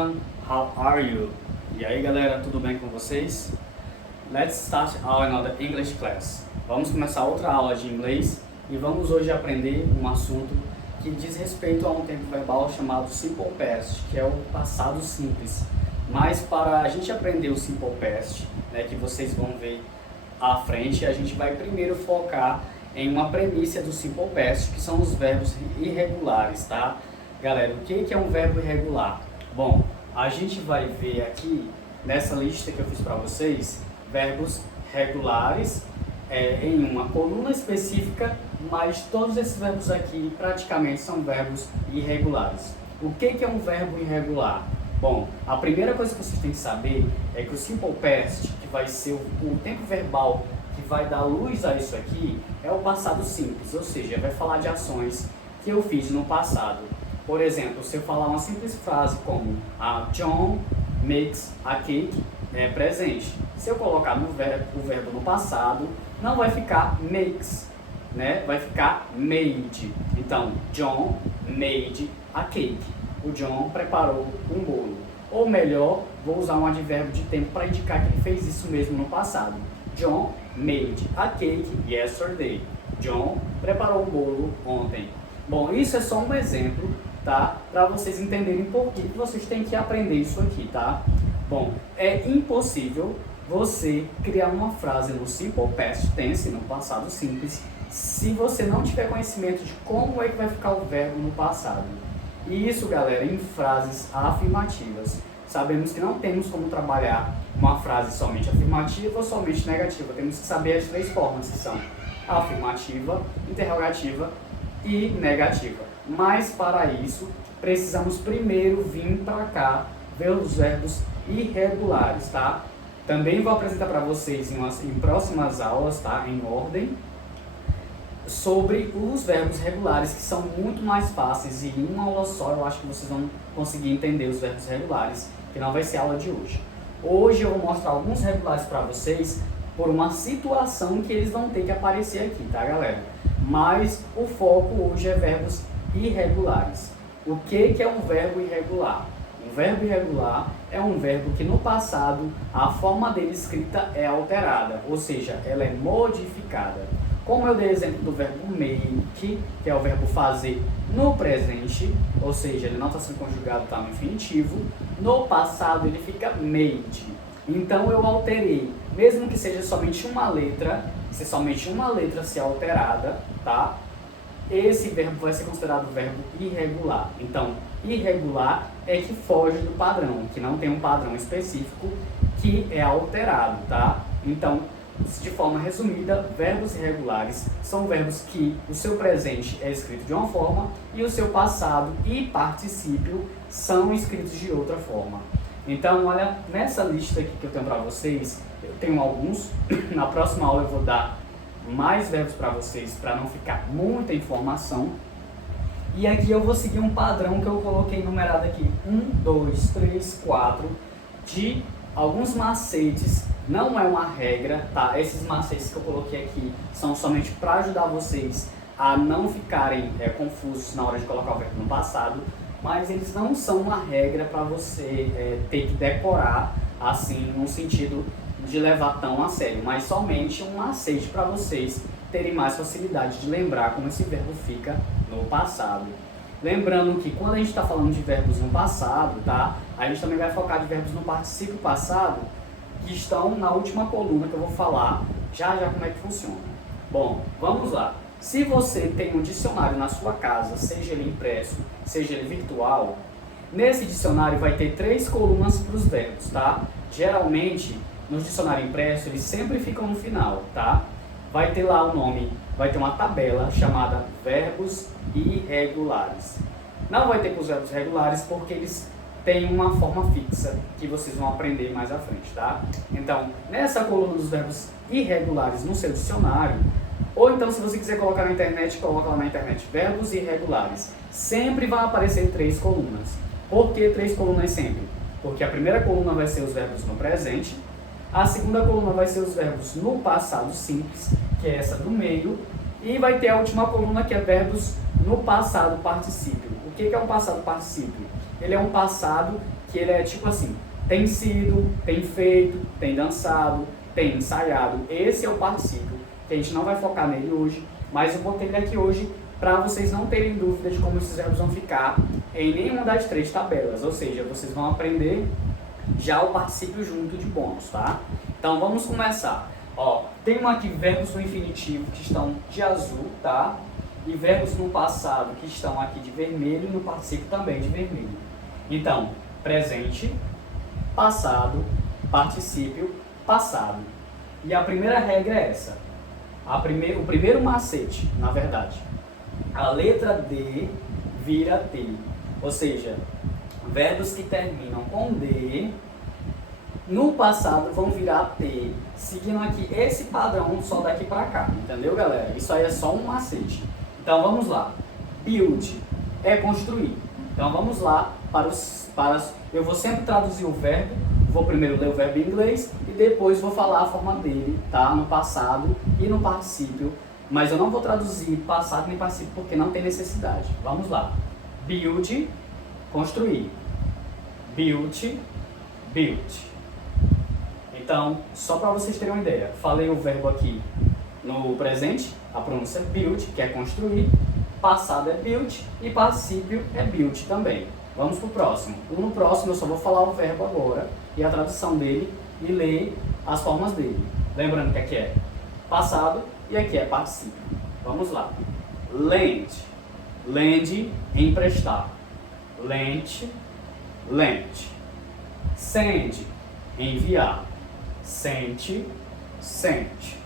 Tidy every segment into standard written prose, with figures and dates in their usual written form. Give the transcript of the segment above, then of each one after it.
everyone, how are you? E aí galera, tudo bem com vocês? Let's start our another English class. Vamos começar outra aula de inglês e vamos hoje aprender um assunto que diz respeito a um tempo verbal chamado Simple Past, que é o passado simples. Mas para a gente aprender o Simple Past, né, que vocês vão ver à frente, a gente vai primeiro focar em uma premissa do Simple Past, que são os verbos irregulares, tá? Galera, o que é um verbo irregular? Bom, a gente vai ver aqui, nessa lista que eu fiz para vocês, verbos regulares em uma coluna específica, mas todos esses verbos aqui praticamente são verbos irregulares. O que é um verbo irregular? Bom, a primeira coisa que vocês têm que saber é que o Simple Past, que vai ser o tempo verbal que vai dar luz a isso aqui, é o passado simples, ou seja, vai falar de ações que eu fiz no passado. Por exemplo, se eu falar uma simples frase como John makes a cake, é presente. Se eu colocar o verbo no passado, não vai ficar makes, né? Vai ficar made. Então, John made a cake. O John preparou um bolo. Ou melhor, vou usar um advérbio de tempo para indicar que ele fez isso mesmo no passado. John made a cake yesterday. John preparou um bolo ontem. Bom, isso é só um exemplo, tá? Para vocês entenderem por que vocês têm que aprender isso aqui, tá? Bom, é impossível você criar uma frase no Simple Past Tense, no passado simples, se você não tiver conhecimento de como é que vai ficar o verbo no passado. E isso, galera, em frases afirmativas. Sabemos que não temos como trabalhar uma frase somente afirmativa ou somente negativa. Temos que saber as três formas, que são afirmativa, interrogativa e negativa. Mas para isso, precisamos primeiro vir para cá ver os verbos irregulares, tá? Também vou apresentar para vocês em próximas aulas, tá? Em ordem, sobre os verbos regulares, que são muito mais fáceis, e em uma aula só eu acho que vocês vão conseguir entender os verbos regulares, que não vai ser a aula de hoje. Hoje eu vou mostrar alguns regulares para vocês por uma situação que eles vão ter que aparecer aqui, tá, galera? Mas o foco hoje é verbos irregulares. O que é um verbo irregular? Um verbo irregular é um verbo que no passado a forma dele escrita é alterada, ou seja, ela é modificada. Como eu dei exemplo do verbo make, que é o verbo fazer no presente, ou seja, ele não está sendo conjugado, está no infinitivo. No passado ele fica made. Então eu alterei, mesmo que seja somente uma letra, se somente uma letra ser alterada, tá? Esse verbo vai ser considerado verbo irregular. Então, irregular é que foge do padrão, que não tem um padrão específico, que é alterado, tá? Então, de forma resumida, verbos irregulares são verbos que o seu presente é escrito de uma forma e o seu passado e particípio são escritos de outra forma. Então, olha, nessa lista aqui que eu tenho para vocês, eu tenho alguns. Na próxima aula eu vou dar mais verbos para vocês, para não ficar muita informação. E aqui eu vou seguir um padrão que eu coloquei numerado aqui, 1, 2, 3, 4, de alguns macetes. Não é uma regra, tá? Esses macetes que eu coloquei aqui são somente para ajudar vocês a não ficarem confusos na hora de colocar o verbo no passado, mas eles não são uma regra para você ter que decorar, assim, no sentido de levar tão a sério, mas somente um macete para vocês terem mais facilidade de lembrar como esse verbo fica no passado. Lembrando que quando a gente está falando de verbos no passado, tá? A gente também vai focar de verbos no particípio passado, que estão na última coluna que eu vou falar já como é que funciona. Bom, vamos lá. Se você tem um dicionário na sua casa, seja ele impresso, seja ele virtual, nesse dicionário vai ter 3 colunas para os verbos, tá? Geralmente, no dicionário impresso, eles sempre ficam no final, tá? Vai ter lá o nome, vai ter uma tabela chamada verbos irregulares. Não vai ter para os verbos regulares porque eles têm uma forma fixa que vocês vão aprender mais à frente, tá? Então, nessa coluna dos verbos irregulares no seu dicionário, ou então se você quiser colocar na internet, coloca lá na internet, verbos irregulares. Sempre vai aparecer 3 colunas. Por que 3 colunas sempre? Porque a primeira coluna vai ser os verbos no presente, a segunda coluna vai ser os verbos no passado simples, que é essa do meio, e vai ter a última coluna que é verbos no passado particípio. O que é um passado particípio? Ele é um passado que ele é tipo assim, tem sido, tem feito, tem dançado, tem ensaiado. Esse é o particípio, que a gente não vai focar nele hoje, mas eu botei ele aqui hoje para vocês não terem dúvida de como esses verbos vão ficar em nenhuma das 3 tabelas, ou seja, vocês vão aprender já o particípio junto de bônus, tá? Então vamos começar. Ó, tem aqui verbos no infinitivo que estão de azul, tá? E verbos no passado que estão aqui de vermelho e no particípio também de vermelho. Então, presente, passado, particípio, passado. E a primeira regra é essa. O primeiro macete, na verdade. A letra D vira T. Ou seja, verbos que terminam com D, no passado vão virar T, seguindo aqui esse padrão só daqui pra cá. Entendeu, galera? Isso aí é só um macete. Então vamos lá. Build é construir. Então vamos lá eu vou sempre traduzir o verbo, vou primeiro ler o verbo em inglês e depois vou falar a forma dele, tá? No passado e no particípio, mas eu não vou traduzir passado nem particípio porque não tem necessidade. Vamos lá. Build, construir. Built, built. Então, só para vocês terem uma ideia, falei o verbo aqui no presente, a pronúncia é build, que é construir, passado é built e particípio é built também. Vamos para o próximo. No próximo eu só vou falar o verbo agora e a tradução dele e ler as formas dele. Lembrando que aqui é passado e aqui é particípio. Vamos lá. Lend. Lend, emprestar. Lent, lent. Send, enviar. Sente, sente.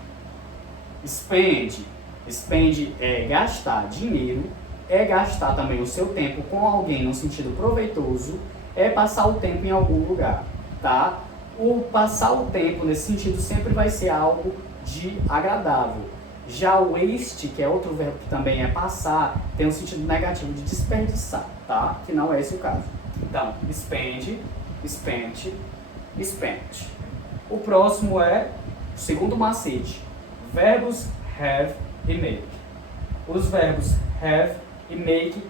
Spend. Spend é gastar dinheiro, é gastar também o seu tempo com alguém no sentido proveitoso, é passar o tempo em algum lugar, tá? O passar o tempo nesse sentido sempre vai ser algo de agradável. Já o waste, que é outro verbo que também é passar, tem um sentido negativo de desperdiçar, tá? Que não é esse o caso. Então, spend, spent, spent. O próximo é o segundo macete, verbos have e make. Os verbos have e make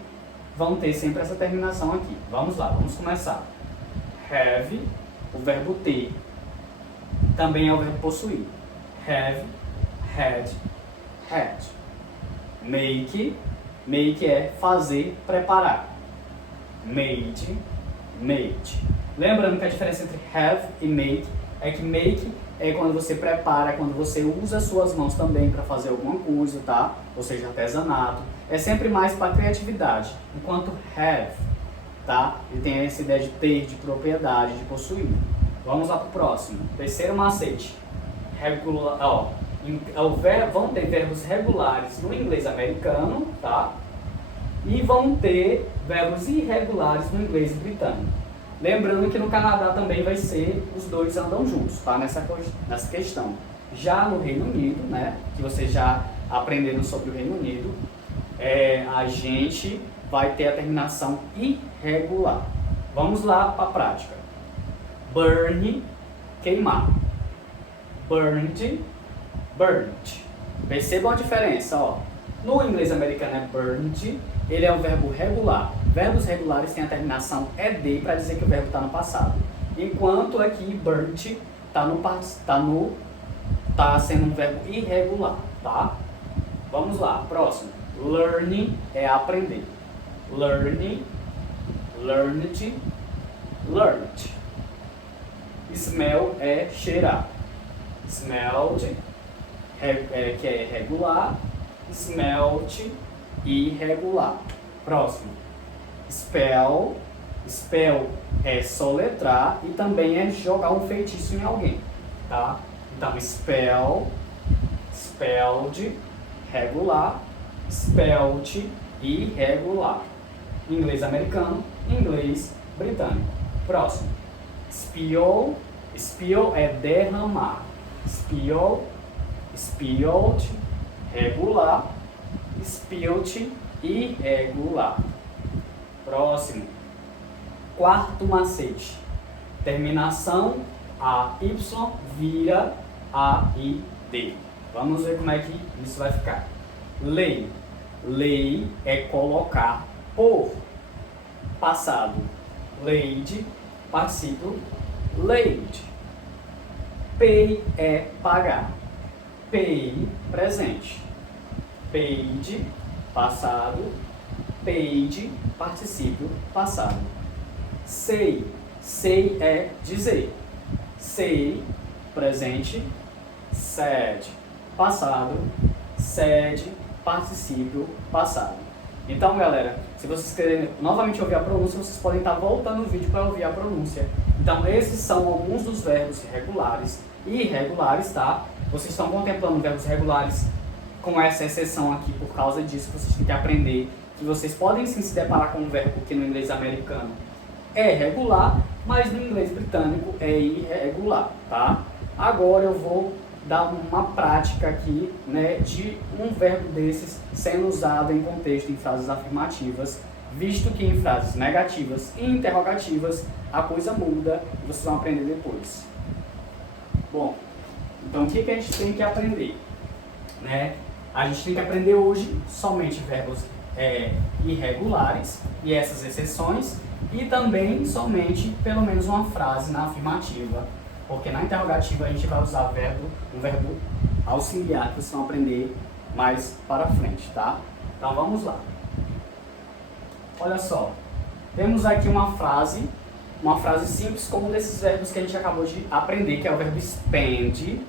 vão ter sempre essa terminação aqui. Vamos lá, vamos começar. Have, o verbo ter, também é o verbo possuir. Have, had, had. Make, make é fazer, preparar. Made, made. Lembrando que a diferença entre have e make é que make é quando você prepara, quando você usa suas mãos também para fazer alguma coisa, tá? Ou seja, artesanato. É sempre mais para criatividade. Enquanto have, tá? Ele tem essa ideia de ter, de propriedade, de possuir. Vamos lá para o próximo. Terceiro macete. Regular, vão ter verbos regulares no inglês americano, tá? E vão ter verbos irregulares no inglês britânico. Lembrando que no Canadá também vai ser, os dois andam juntos, tá? Nessa questão. Já no Reino Unido, né? Que vocês já aprenderam sobre o Reino Unido, a gente vai ter a terminação irregular. Vamos lá para a prática. Burn, queimar. Burned, burnt. Percebam a diferença, ó. No inglês americano é burned, ele é um verbo regular. Verbos regulares têm a terminação ed para dizer que o verbo está no passado. Enquanto aqui burnt tá sendo um verbo irregular, tá? Vamos lá, próximo. Learn é aprender. Learn, learned, learned. Smell é cheirar. Smelled, que é regular. Smelt, irregular. Próximo. Spell. Spell é soletrar e também é jogar um feitiço em alguém, tá? Então, spell, spelled, regular, spelt, irregular. Inglês americano, inglês britânico. Próximo. Spill. Spill é derramar. Spill, spilled, regular, spilt, irregular. Próximo. Quarto macete. Terminação AY vira AID. Vamos ver como é que isso vai ficar. Lei. Lei é colocar por. Passado. Laid. particípio late. Pay é pagar. Pay, presente. Paid, passado. Paid, particípio passado. Say. Say é dizer. Say, presente. Said, passado. Said, particípio passado. Então, galera, se vocês querem novamente ouvir a pronúncia, vocês podem estar voltando o vídeo para ouvir a pronúncia. Então, esses são alguns dos verbos regulares e irregulares, tá? Vocês estão contemplando verbos regulares com essa exceção aqui por causa disso que vocês têm que aprender, que vocês podem sim se deparar com um verbo que no inglês americano é regular, mas no inglês britânico é irregular, tá? Agora eu vou dar uma prática aqui, né, de um verbo desses sendo usado em contexto em frases afirmativas, visto que em frases negativas e interrogativas a coisa muda e vocês vão aprender depois. Bom, então o que a gente tem que aprender? Né? A gente tem que aprender hoje somente verbos irregulares e essas exceções, e também somente pelo menos uma frase na afirmativa, porque na interrogativa a gente vai usar um verbo auxiliar que vocês vão aprender mais para frente, tá? Então vamos lá. Olha só, temos aqui uma frase simples como um desses verbos que a gente acabou de aprender, que é o verbo spend,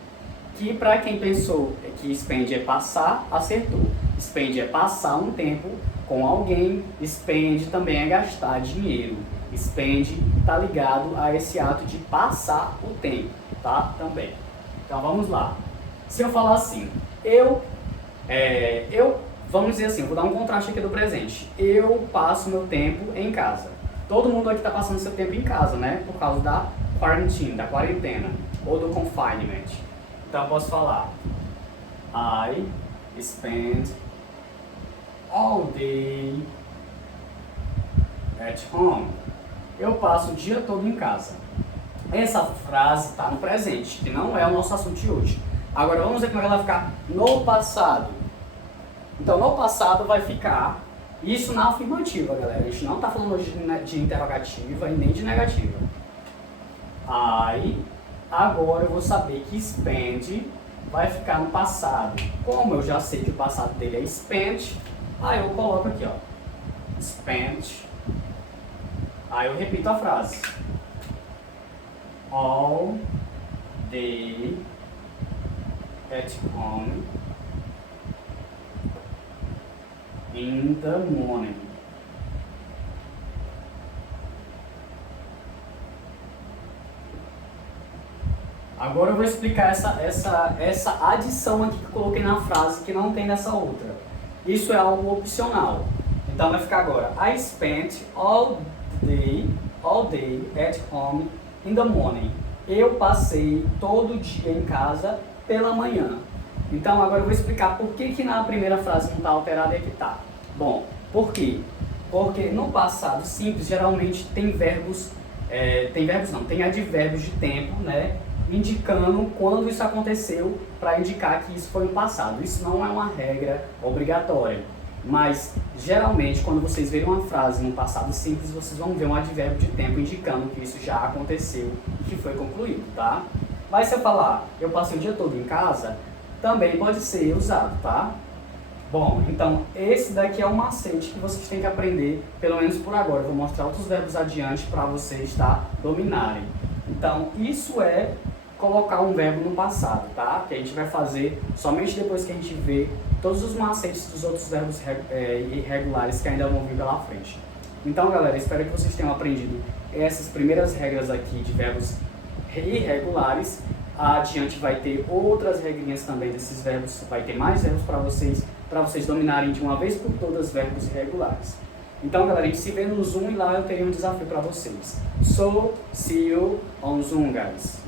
que para quem pensou que spend é passar, acertou. Spend é passar um tempo com alguém, spend também é gastar dinheiro. Spend está ligado a esse ato de passar o tempo, tá? Também. Então vamos lá. Se eu falar assim, vamos dizer assim, eu vou dar um contraste aqui do presente. Eu passo meu tempo em casa. Todo mundo aqui está passando seu tempo em casa, né? Por causa da quarantine, da quarentena, ou do confinement. Então eu posso falar, I spend all day at home. Eu passo o dia todo em casa. Essa frase está no presente, que não é o nosso assunto de hoje. Agora vamos ver como ela vai ficar no passado. Então no passado vai ficar isso na afirmativa, galera. A gente não está falando hoje de interrogativa e nem de negativa. Agora eu vou saber que spend vai ficar no passado. Como eu já sei que o passado dele é spent, aí eu coloco aqui, ó, spent. Aí eu repito a frase. All day at home in the morning. Agora eu vou explicar essa adição aqui que eu coloquei na frase que não tem nessa outra. Isso é algo opcional. Então vai ficar agora. I spent all day at home in the morning. Eu passei todo dia em casa pela manhã. Então agora eu vou explicar por que na primeira frase não está alterada e aqui está. Bom, por quê? Porque no passado simples geralmente tem tem advérbios de tempo, né? Indicando quando isso aconteceu para indicar que isso foi no passado. Isso não é uma regra obrigatória, mas geralmente quando vocês verem uma frase no passado simples, vocês vão ver um advérbio de tempo indicando que isso já aconteceu e que foi concluído, tá? Mas se eu falar, eu passei o dia todo em casa, também pode ser usado, tá? Bom, então esse daqui é um macete que vocês têm que aprender, pelo menos por agora. Eu vou mostrar outros verbos adiante para vocês dominarem. Então isso é colocar um verbo no passado, tá? Que a gente vai fazer somente depois que a gente vê todos os macetes dos outros verbos irregulares que ainda vão vir pela frente. Então, galera, espero que vocês tenham aprendido essas primeiras regras aqui de verbos irregulares. Adiante vai ter outras regrinhas também desses verbos, vai ter mais verbos para vocês dominarem de uma vez por todas verbos irregulares. Então, galera, a gente se vê no Zoom e lá eu terei um desafio para vocês. So, see you on Zoom, guys.